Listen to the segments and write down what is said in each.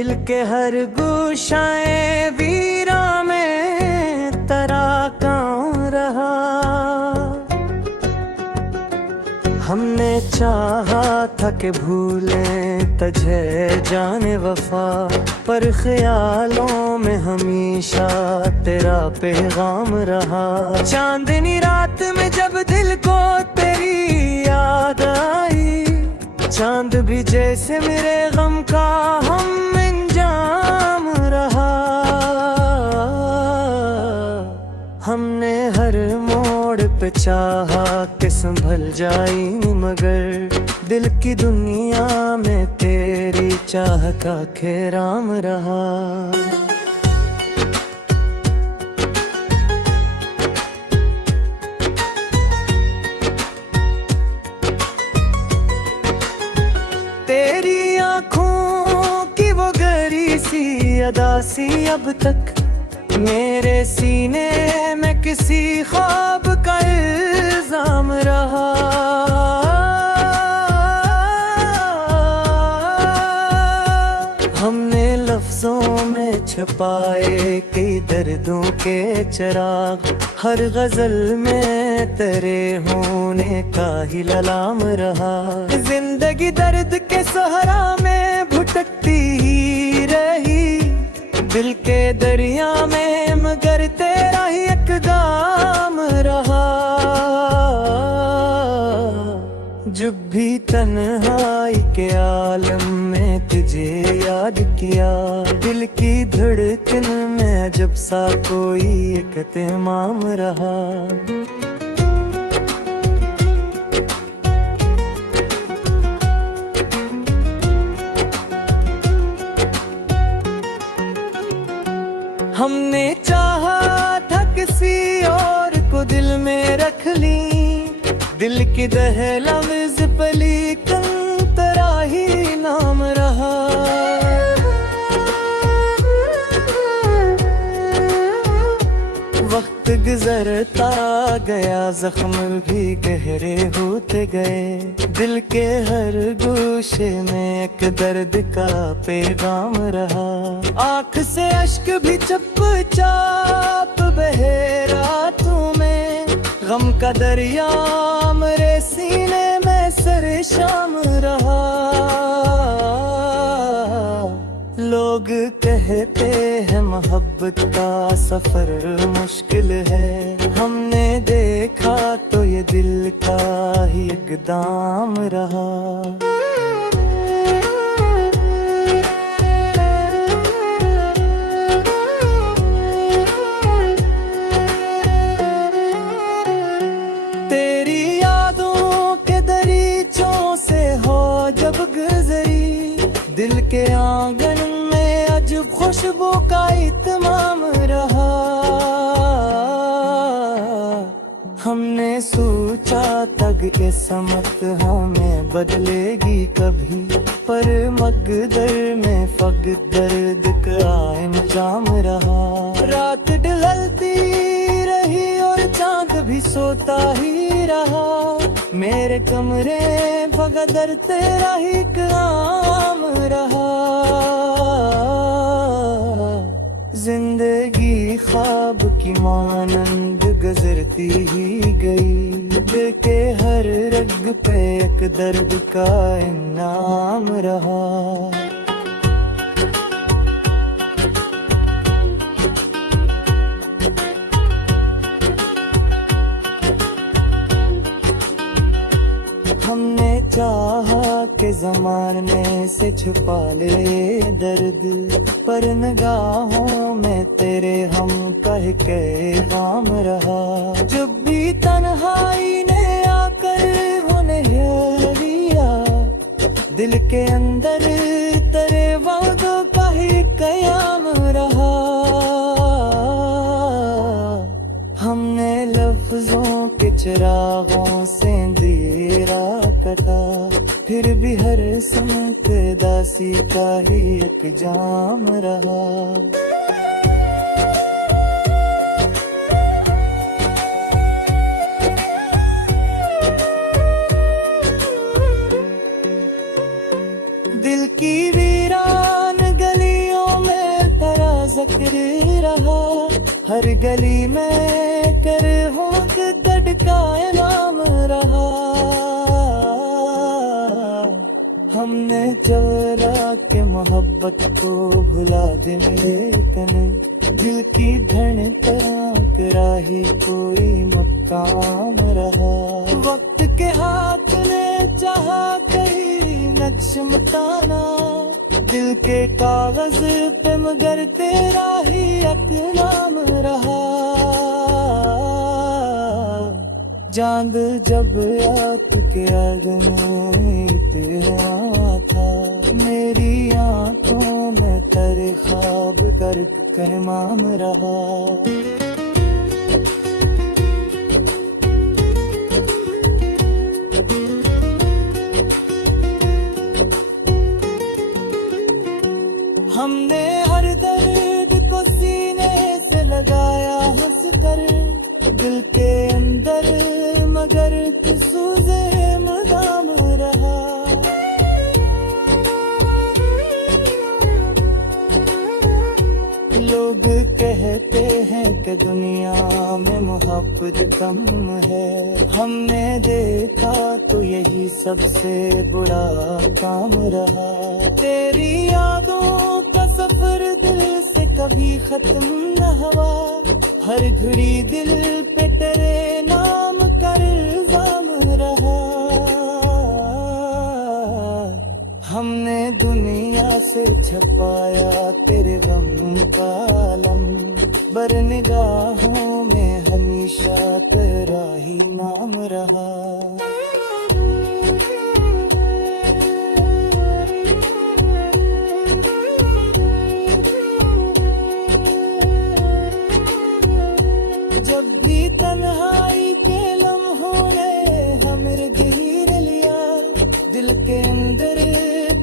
दिल के हर गुशाएं वीरा में तेरा गाँव रहा। हमने चाहा था कि भूलें तुझे जाने वफा, पर ख्यालों में हमेशा तेरा पैगाम रहा। चांदनी रात में जब दिल को तेरी याद आई, चांद भी जैसे मेरे गम का हम इंजाम रहा। हमने हर मोड़ पे चाहा कि संभल जाई, मगर दिल की दुनिया में तेरी चाह का खेराम रहा। तेरी आँखों की वो गहरी सी अदा सी अब तक मेरे सीने में किसी ख्वाब का इल्जाम रहा। हमने लफ्जों में छुपाए कई दर्दों के चिराग, हर गजल में तेरे होने का ही ललाम रहा। जिंदगी दर्द के सहरा में भुटकती ही रही, दिल के दरिया में मगर तेरा ही इक़दाम रहा। जब भी तन्हाई के आलम में तुझे याद किया, दिल की धड़कन में अजब सा कोई एक इत्मीनान रहा। हमने चाहा था किसी और को दिल में रख ली, दिल की दहलीज पे लेकिन तेरा ही नाम रहा। वक्त गुजरता गया, जख्म भी गहरे होते गए, दिल के हर गोशे में एक दर्द का पैगाम रहा। आँख से अश्क भी चुपचाप बहे रातों में, गम का दरिया मेरे सीने में सरे शाम रहा। लोग कहते हैं मोहब्बत का सफर मुश्किल है, हमने देखा तो ये दिल का ही इक़दाम रहा। तेरी यादों के दरीचों से हो जब गुजरी, दिल के आंगन में अजब खुशबू का इत्मीनान रहा। हमने सोचा तक के समत हमें बदलेगी कभी, पर मकदर में फक़त दर्द का इंजाम रहा। रात ढलती रही और चांद भी सोता ही रहा, मेरे कमरे फक़त दर तेरा ही काम रहा। जिंदगी ख्वाब की मानंद गुजरती ही गई, दिल के हर रग पे एक दर्द का इनाम रहा। हमने चाहा के ज़माने से छुपा ले दर्द, पर निगाहों में तेरे हम कह के काम रहा। जब भी तन्हाई ने आकर होने लिया, दिल के अंदर तेरे वादों का ही कयाम रहा। हमने लफ्जों के चिरागों से अंधेरा कटा, फिर भी हर संत दासी का ही एक जाम रहा। दिल की वीरान गली हर गली में कर होंठ दटका नाम रहा। हमने चवरा के मोहब्बत को भुला दे लेकिन दिल की धड़कन कराही कोई मकाम रहा। वक्त के हाथ ने चाहा कहीं नक्श मिटाना दिल के कागज पे, मगर तेरा ही एक नाम रहा। चांद जब रात के आंगन तेरा था, मेरी आंखों में तेरे ख्वाब करके कहमाम रहा। हमने हर दर्द को सीने से लगाया हंस कर दिल के अंदर, मगर सूजे मदाम रहा। लोग कहते हैं कि दुनिया में मोहब्बत कम है, हमने देखा तो यही सबसे बुरा काम रहा। तेरी यादों का सफर दिल से कभी खत्म न हुआ, हर घड़ी दिल पे तेरे नाम का इल्जाम रहा। हमने दुनिया से छपाया तेरे गम का आलम, बर निगाहों में हमेशा तेरा ही नाम रहा। जब भी तन्हाई के लम्हों ने हमें घेर लिया, दिल के अंदर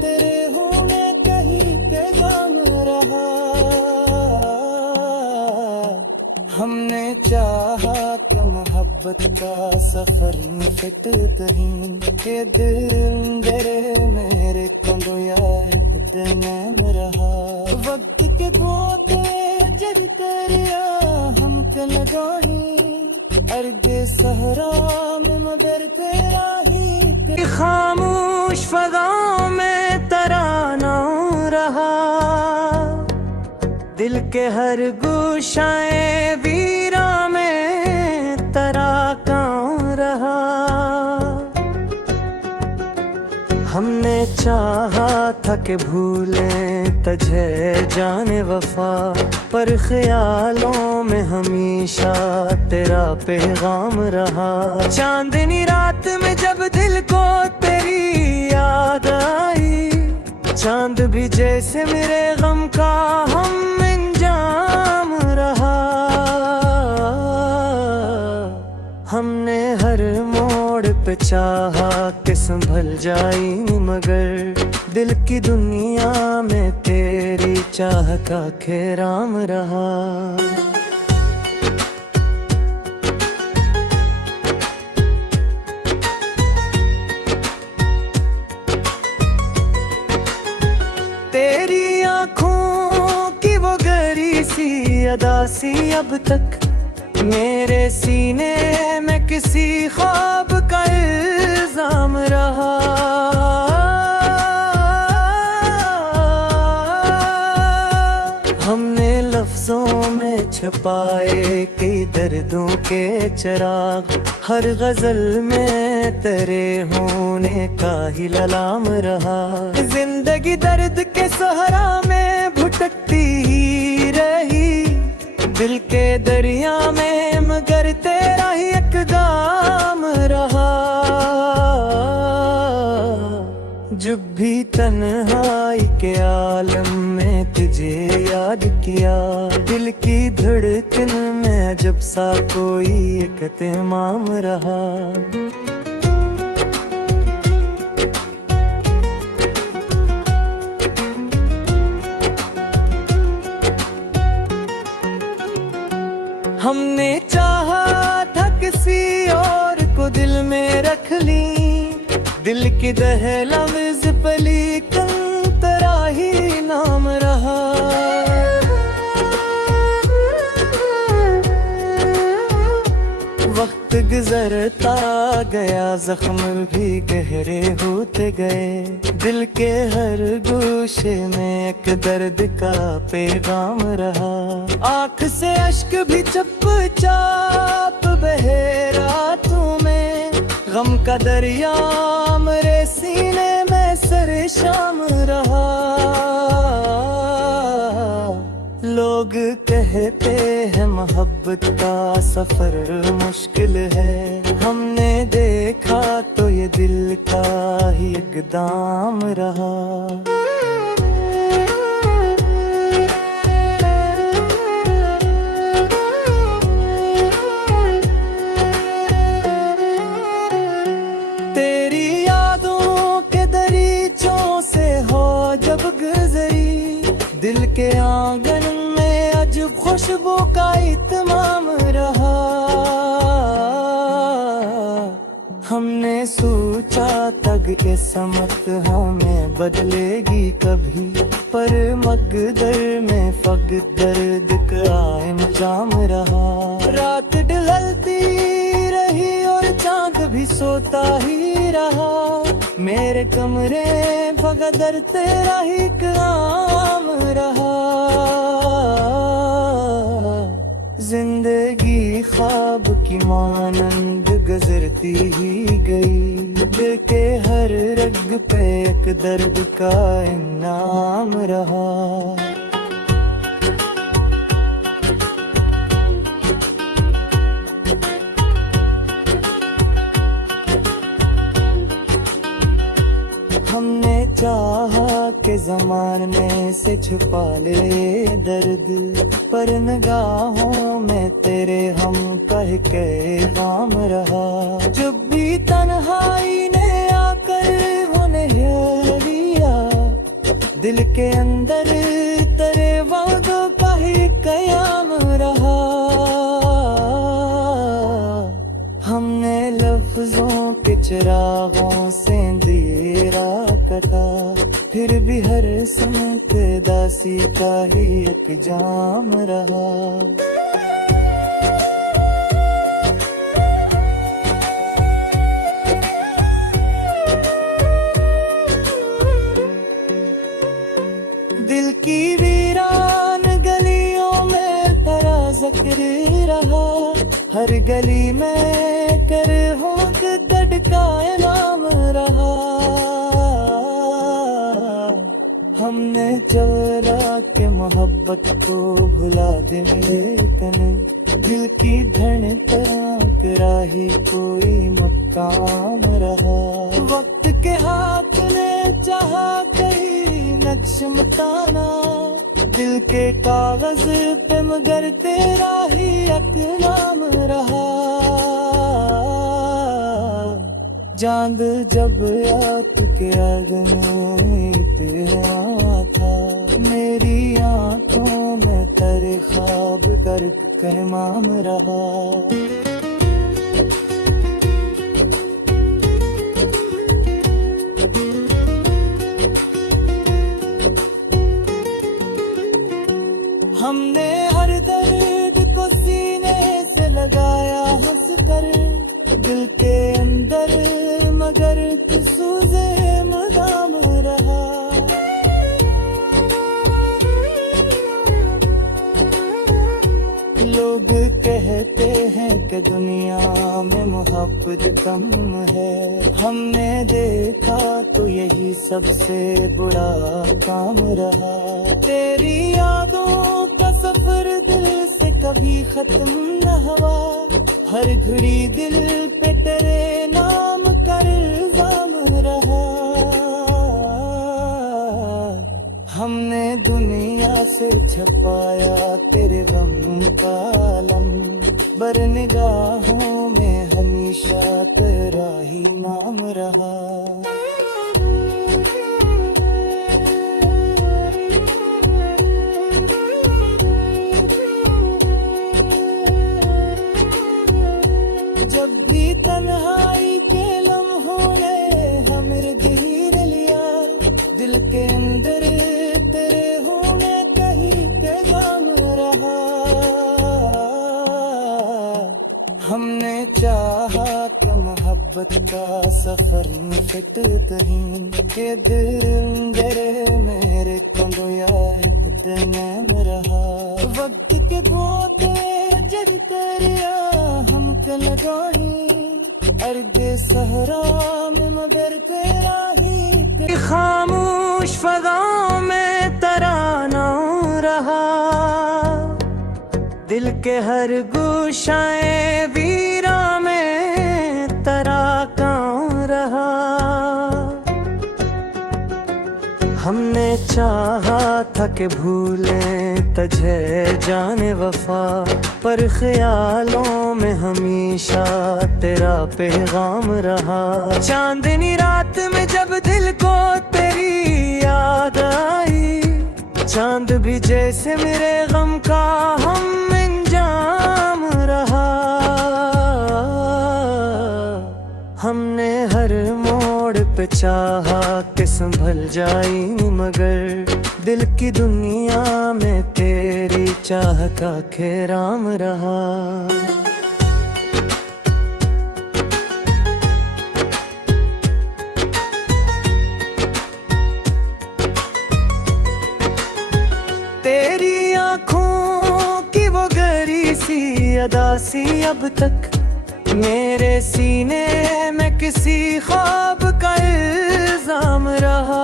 तेरे होने कहीं पैगाम रहा। हमने चाहा कि मोहब्बत का सफर फिट कहीं के दिल मेरे कंदोया एक दिन रहा। वक्त के गोते जर कर हम लगाही अर्गे सहरा में, मगर तेरा ही खामोश फज़ाओं में तराना रहा। दिल के हर गुशाए वीरा में तराका रहा। हमने चाहा था कि भूलें तुझे जाने वफा, पर ख्यालों में हमेशा तेरा पैगाम रहा। चांदनी रात में जब दिल को तेरी याद आई, चांद भी जैसे मेरे गम का हम इंजाम रहा। हमने हर मोड़ पे चाहा कि संभल जाई, मगर दिल की दुनिया में तेरी चाह का खेराम रहा। तेरी आँखों की वो गहरी सी अदा सी अब तक मेरे सीने में किसी ख्वाब का इल्जाम रहा। हमने लफ्जों में छुपाए कई दर्दों के चिराग, हर गजल में तेरे होने का ही ललाम रहा। जिंदगी दर्द के सहरा में भुटकती ही रही, दिल के दरिया में मगर तेरा ही एक गाम रहा। जब भी तन्हाई के आलम में तुझे याद किया, दिल की धड़कन में जब सा कोई एक इत्मीनान रहा। हमने चाहा था किसी और को दिल में रख ली, दिल की दहलीज पे लेकिन तेरा ही नाम रहा। गुजरता गया, जख्म भी गहरे होते गए। दिल के हर गोशे में एक दर्द का पैगाम रहा। आँख से अश्क भी चुपचाप बहे रातों में। गम का दरिया मेरे सीने में सरे शाम रहा। लोग कहते हैं मोहब्बत का सफर मुश्किल है। हमने देखा तो ये दिल का ही इक़दाम रहा। तेरी यादों के दरीचों से हो जब गुजरी, दिल के आंगन में अजब खुशबू का इत्माम रहा। हमने सोचा तक के समत हमें बदलेगी कभी, पर मकदर में फक़त दर्द का इंजाम रहा। रात ढलती रही और चांद भी सोता ही रहा। मेरे कमरे फक़त दर तेरा ही काम रहा। जिंदगी ख्वाब की मानंद गुजरती ही गई। दिल के हर रग पे एक दर्द का इनाम रहा। हमने चाहा के ज़माने से छुपा ले दर्द, पर निगाहों में तेरे हम कह के काम रहा। जब भी तन्हाई ने आकर उन्हें घेर लिया, दिल के अंदर तेरे वादों का ही कयाम रहा। हमने लफ्जों के चिरागों से अंधेरा कटा, फिर भी हर संत दासी का ही एक जाम रहा। दिल की वीरान गलियों में तेरा जिक्र रहा। हर गली में कर होंठ दड़का नाम रहा। हमने चवरा के मोहब्बत को भुला दे लेकिन, दिल की धड़कन कराही कोई मकाम रहा। वक्त के हाथ ने चाहा कहीं नक्श मिटाना, दिल के कागज पे मगर तेरा ही एक नाम रहा। चांद जब रात के आग में तेरा था, मेरी आंखों में तेरे ख्वाब गर्क कहमाम रहा। हमने हर दर्द को सीने से लगाया हंस कर, दिल के अंदर मगर सूजे मदाम रहा। लोग कहते हैं कि दुनिया में मोहब्बत कम है, हमने देखा तो यही सबसे बुरा काम रहा। तेरी यादों का सफर दिल से कभी खत्म न हुआ, हर घड़ी दिल पे तेरे नाम का इल्जाम रहा। हमने दुनिया से छपाया तेरे गम का आलम, बर निगाहों में हमेशा तेरा ही नाम रहा। जब भी तन्हाई के लम्हों ने हमें घेर लिया, दिल के अंदर तेरे होने कहीं पैगाम रहा। हमने चाहा नहीं कि दिल अंदर मेरे कंदोया एक दिन रहा वक्त के गोते जर तेरिया हम कल गाही अर्दे सहरा में मगर तेरा ही खामोश फज़ाओं में तराना रहा दिल के हर गुशाए वीरा में तराका रहा हमने चाहा था कि भूलें तुझे जाने वफा पर ख्यालों में हमेशा तेरा पैगाम रहा चांदनी रात में जब दिल को तेरी याद आई चांद भी जैसे मेरे गम का हम इंजाम रहा हमने हर मोड़ पे चाहा कि संभल जाई मगर दिल की दुनिया में तेरी चाह का खेराम रहा तेरी आँखों की वो गहरी सी अदा सी अब तक मेरे सीने में किसी ख्वाब का इल्जाम रहा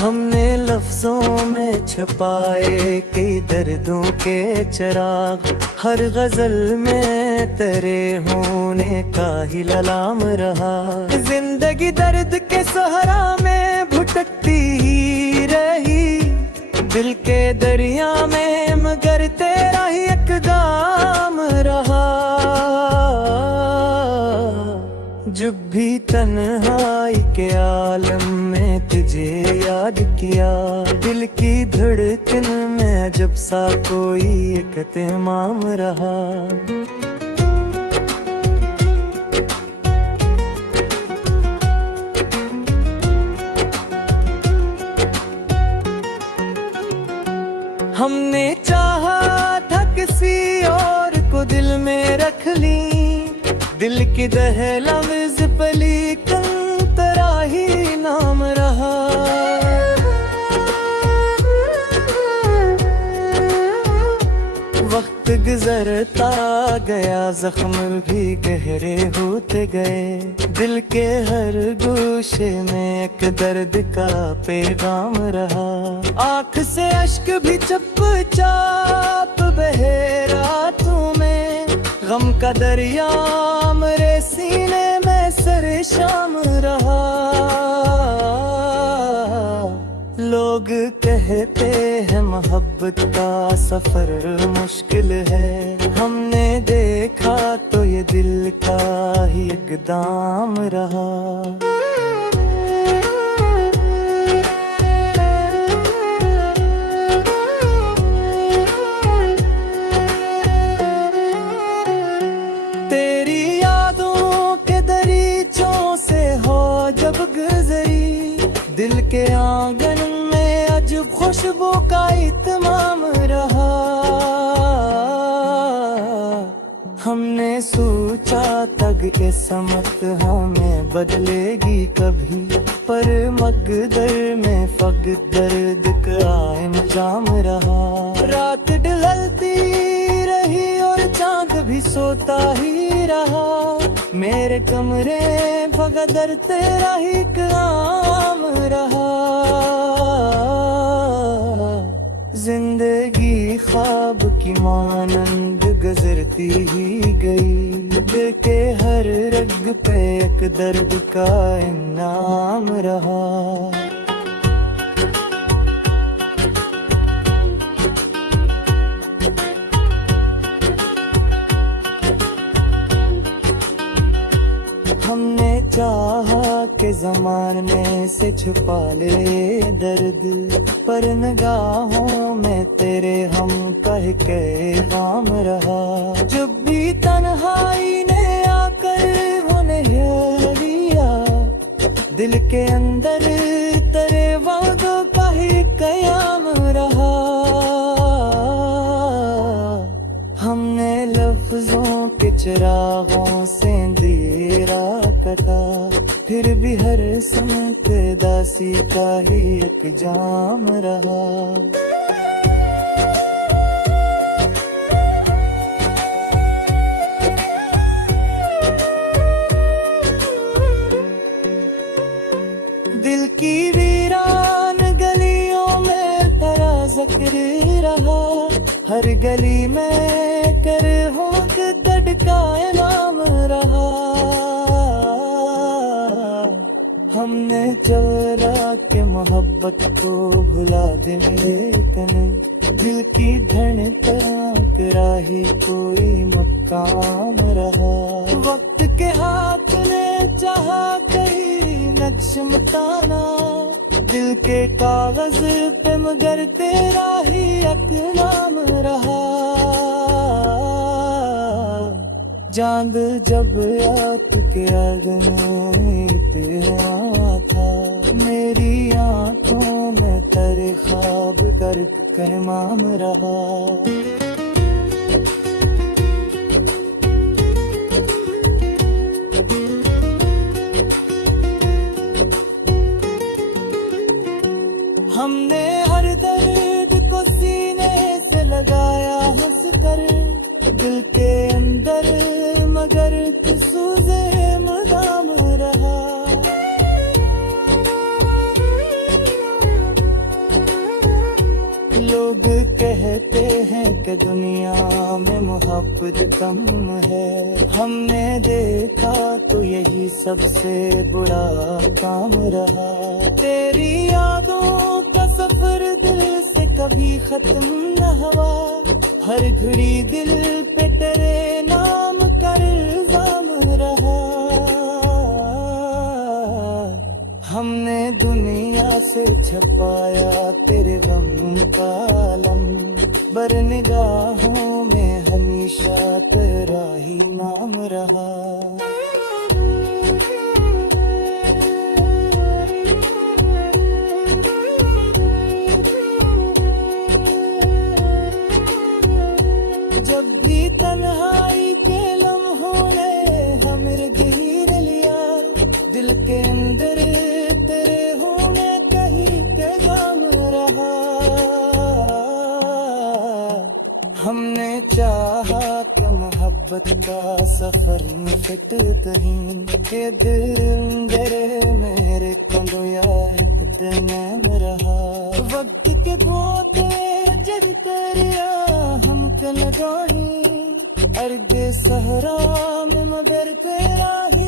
हमने लफ्जों में छुपाए कई दर्दों के चिराग हर गजल में तेरे होने का ही ललाम रहा जिंदगी दर्द के सहरा में भुटकती ही रही दिल के दरिया में मगर तेरा ही इक़दाम रहा जब भी तन्हाई के आलम में तुझे याद किया दिल की धड़कन में जब सा कोई एक इत्मीनान रहा हमने चाहा था किसी और को दिल में रख ली दिल की दहलीज पे लिखा तेरा ही नाम रहा वक्त गुजरता गया जख्म भी गहरे होते गए दिल के हर गोशे में एक दर्द का पैगाम रहा आँख से अश्क भी चुपचाप बहे रातों में गम का दरिया मेरे सीने में सरे शाम रहा लोग कहते हैं मोहब्बत का सफर मुश्किल है हमने देखा तो ये दिल का ही इक़दाम रहा तेरी यादों के दरीचों से हो जब गुजरी दिल के आंगन में अजब खुशबू का इत्माम रहा हमने सोचा तक ये समत हमें बदलेगी कभी पर मकदर में फकत दर्द का इंजाम रहा रात ढलती रही और चांद भी सोता ही रहा मेरे कमरे फकदर तेरा ही काम रहा जिंदगी ख्वाब की मानंद गुजरती ही गई दिल के हर रग पे एक दर्द का इनाम रहा हमने चाहा के ज़माने से छुपा ले दर्द पर निगाहों में तेरे हम कह के काम रहा जब भी तन्हाई ने आकर होने लिया दिल के अंदर तेरे वादों का ही कयाम रहा हमने लफ्जों के चिराग बागों से अंधेरा कटा, फिर भी हर संत दासी का ही एक जाम रहा। दिल की वीरान गलियों में तेरा जिक्र रहा, हर गली में कर होंठ दड़का नाम रहा। हमने चवरा के मोहब्बत को भुला दे लेकिन दिल की धड़कन कराही कोई मकाम रहा। वक्त के हाथ ने चाहा कहीं नक्श मिटाना, दिल के कागज पे मगर तेरा ही एक नाम रहा। चांद जब रात के आंगन पे था, मेरी आंखों में तेरे ख्वाब दर्द करमाम रहा। हमने हर दर्द को सीने से लगाया हंस कर, दिल के अंदर मगर सूजे मदाम रहा। लोग कहते हैं कि दुनिया में मोहब्बत कम है, हमने देखा तो यही सबसे बुरा काम रहा। तेरी यादों का सफर दिल से कभी खत्म न हुआ, हर घड़ी दिल पे तेरे नाम का इल्जाम रहा। हमने दुनिया से छपाया तेरे गम का आलम, बर निगाहों में हमेशा तेरा ही नाम रहा। जब भी तन्हाई के लम्हों ने हमें घेर लिया, दिल के अंदर तेरे होने कहीं के गम रहा। हमने चाहा कि मोहब्बत का सफर फिट कहीं, ये दिल मेरे कंडोया एक दिन रहा। वक्त के धोते जब तेरे हम कल गाही, अर्ग सहरा में मगर तेरा ही